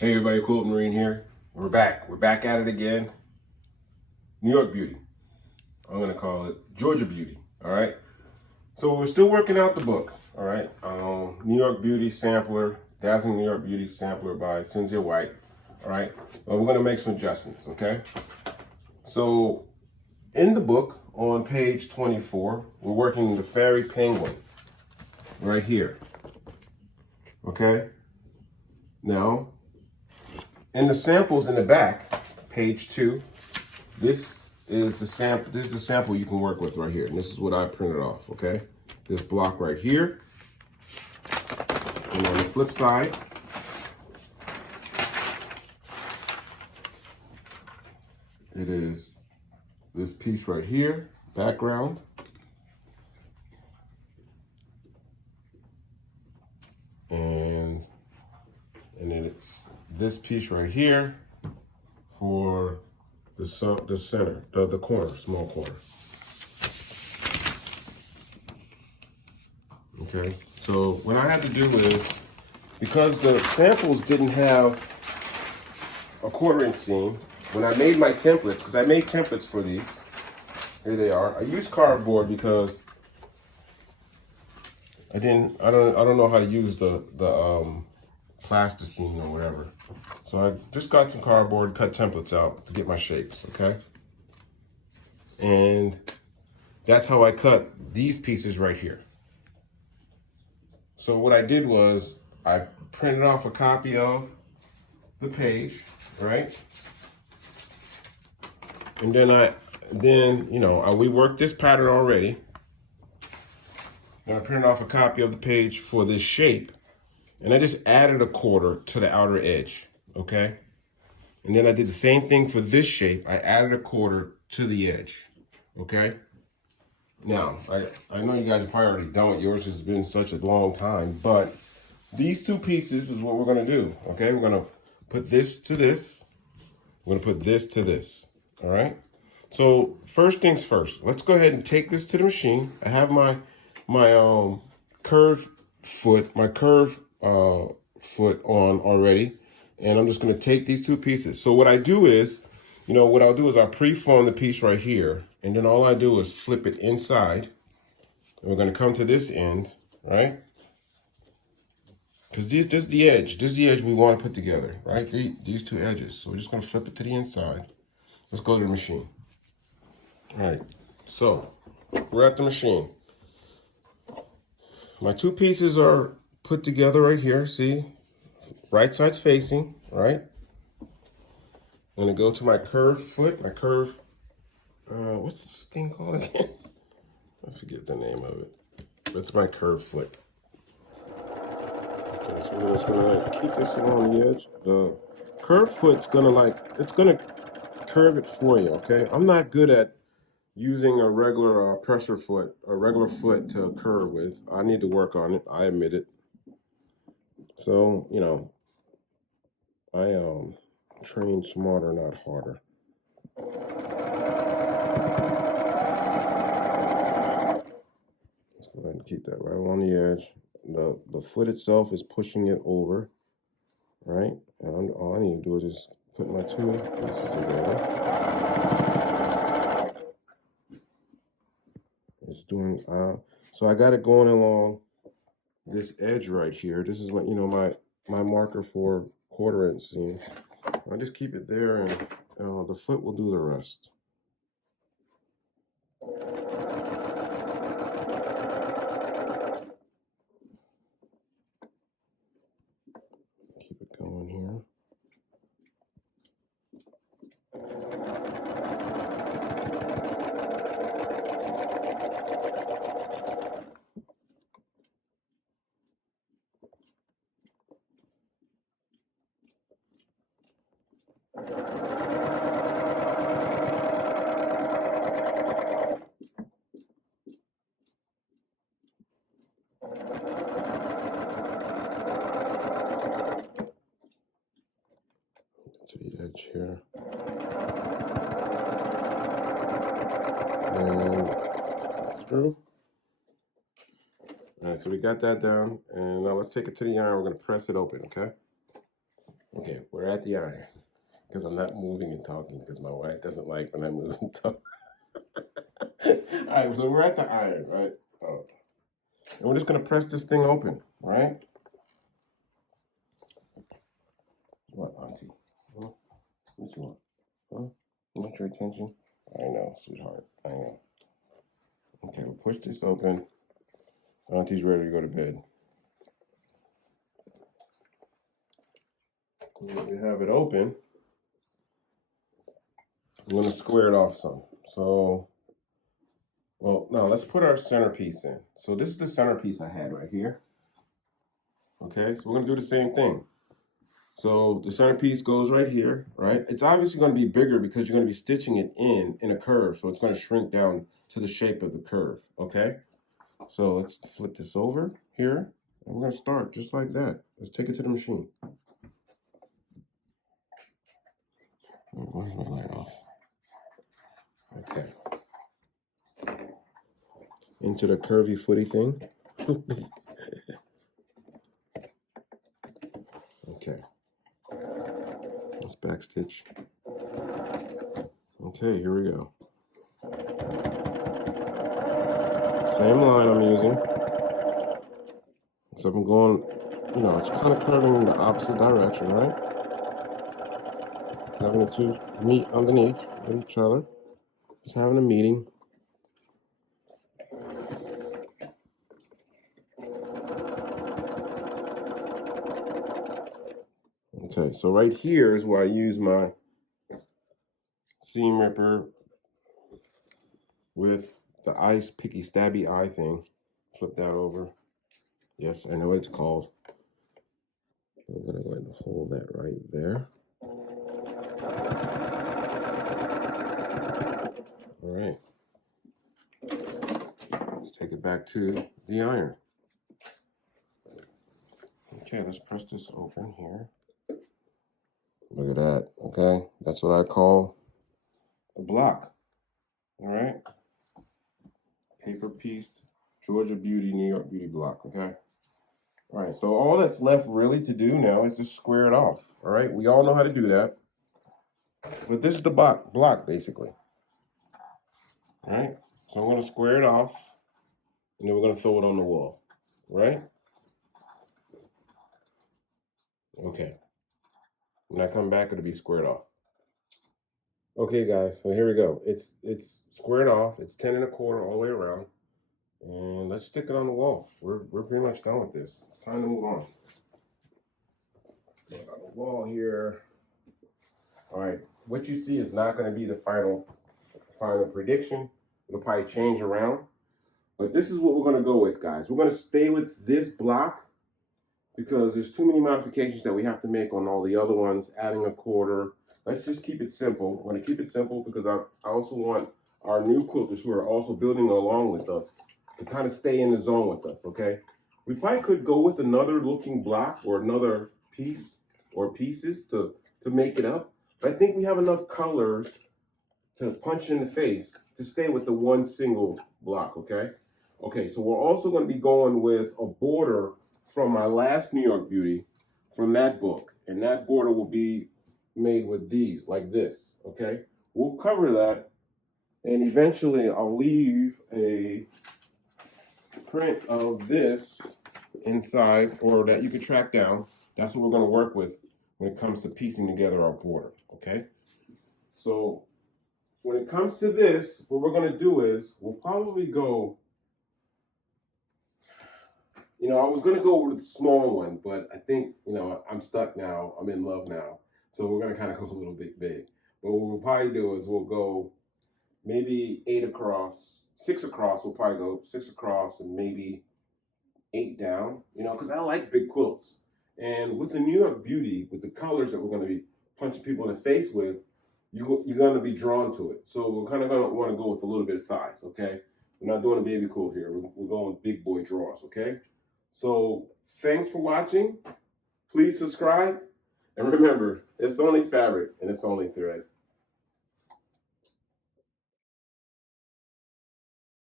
Hey everybody, Quilt Marine here. We're back. We're back at it again. New York Beauty. I'm gonna call it Georgia Beauty. All right. So we're still working out the book. All right. New York Beauty Sampler, Dazzling New York Beauty Sampler by Cynthia White. All right. But we're gonna make some adjustments. Okay. So in the book on page 24, we're working the fairy penguin right here. Okay. Now, in the samples in the back, page 2, this is the sample. This is the sample you can work with right here, and this is what I printed off. Okay, this block right here, and on the flip side, it is this piece right here, background, and then it's this piece right here for the center, the corner, small corner. Okay, so what I had to do is, because the samples didn't have a 1/4 inch seam, when I made my templates, because I made templates for these, here they are. I used cardboard because I don't know how to use the plasticine or whatever. So I just got some cardboard, cut templates out to get my shapes, okay? And that's how I cut these pieces right here. So what I did was I printed off a copy of the page, right? And then we worked this pattern already. And I printed off a copy of the page for this shape. And I just added a 1/4 to the outer edge, okay? And then I did the same thing for this shape. I added a 1/4 to the edge, okay? Now, I know you guys have probably already done it. Yours has been such a long time, but these two pieces is what we're gonna do, okay? We're gonna put this to this. We're gonna put this to this, all right? So first things first, let's go ahead and take this to the machine. I have my curved foot, foot on already, and I'm just going to take these two pieces. So what I do is, what I'll do is I'll pre-form the piece right here, and then all I do is flip it inside, and we're going to come to this end, right? Because this is the edge we want to put together, right? These two edges. So we're just going to flip it to the inside. Let's go to the machine. All right, so we're at the machine. My two pieces are put together right here, see? Right side's facing, right? I'm gonna go to my curved foot, what's this thing called again? I forget the name of it. That's my curved foot. Okay, so we're just gonna keep this along the edge. The curved foot's it's gonna curve it for you, okay? I'm not good at using a regular pressure foot, a regular foot to curve with. I need to work on it, I admit it. So, I train smarter, not harder. Let's go ahead and keep that right along the edge. The foot itself is pushing it over, right? And all I need to do is just put my two pieces together. It's doing, so I got it going along this edge right here. This is my marker for 1/4 inch seam. I just keep it there, and the foot will do the rest. Keep it going here. To the edge here. And through. All right, so we got that down, and now let's take it to the iron. We're going to press it open, okay? Okay, we're at the iron because I'm not moving and talking because my wife doesn't like when I move and talk. All right, so we're at the iron, right? Oh. And we're just gonna press this thing open, right? What, Auntie? Huh? What you want? Huh? You want your attention? I know, sweetheart. I know. Okay, we'll push this open. Auntie's ready to go to bed. When we have it open, I'm gonna square it off some. So, well, now let's put our centerpiece in. So this is the centerpiece I had right here. Okay, so we're gonna do the same thing. So the centerpiece goes right here, right? It's obviously gonna be bigger because you're gonna be stitching it in a curve. So it's gonna shrink down to the shape of the curve, okay? So let's flip this over here. And we're gonna start just like that. Let's take it to the machine. Where's my light off? Okay. Into the curvy footy thing. Okay. Let's backstitch. Okay, here we go. Same line I'm using. So I'm going, you know, it's kind of curving in the opposite direction, right? Having the two meet underneath with each other. Just having a meeting. Okay, so right here is where I use my seam ripper with the ice picky stabby eye thing. Flip that over. Yes, I know what it's called. I'm gonna go ahead and hold that right there. All right. Let's take it back to the iron. Okay, let's press this open here. Look at that, okay? That's what I call a block, all right? Paper piece, Georgia Beauty, New York Beauty block, okay? All right, so all that's left really to do now is just square it off, all right? We all know how to do that. But this is the block basically, all right? So I'm gonna square it off, and then we're gonna throw it on the wall, right? Okay. When I come back, it'll be squared off. Okay, guys, so here we go. It's squared off. It's 10 1/4 all the way around. And let's stick it on the wall. We're pretty much done with this. It's time to move on. Let's go on the wall here. All right, what you see is not going to be the final prediction. It'll probably change around. But this is what we're going to go with, guys. We're going to stay with this block because there's too many modifications that we have to make on all the other ones, adding a quarter. Let's just keep it simple. We're going to keep it simple because I also want our new quilters who are also building along with us to kind of stay in the zone with us, okay? We probably could go with another looking block or another piece or pieces to make it up. But I think we have enough colors to punch in the face to stay with the one single block, okay? Okay, so we're also going to be going with a border from my last New York Beauty from that book. And that border will be made with these, like this, okay? We'll cover that, and eventually I'll leave a print of this inside, or that you could track down. That's what we're going to work with when it comes to piecing together our border, okay? So when it comes to this, what we're going to do is we'll probably go, you know, I was going to go with the small one, but I think, you know, I'm stuck now. I'm in love now. So we're going to kind of go a little bit big. But what we'll probably do is we'll go maybe 8 across, 6 across. We'll probably go 6 across and maybe 8 down, you know, because I like big quilts. And with the New York Beauty, with the colors that we're going to be punching people in the face with, you're going to be drawn to it. So we're kind of going to want to go with a little bit of size, okay? We're not doing a baby quilt here. We're going with big boy draws, okay? So thanks for watching. Please subscribe. And remember, it's only fabric and it's only thread.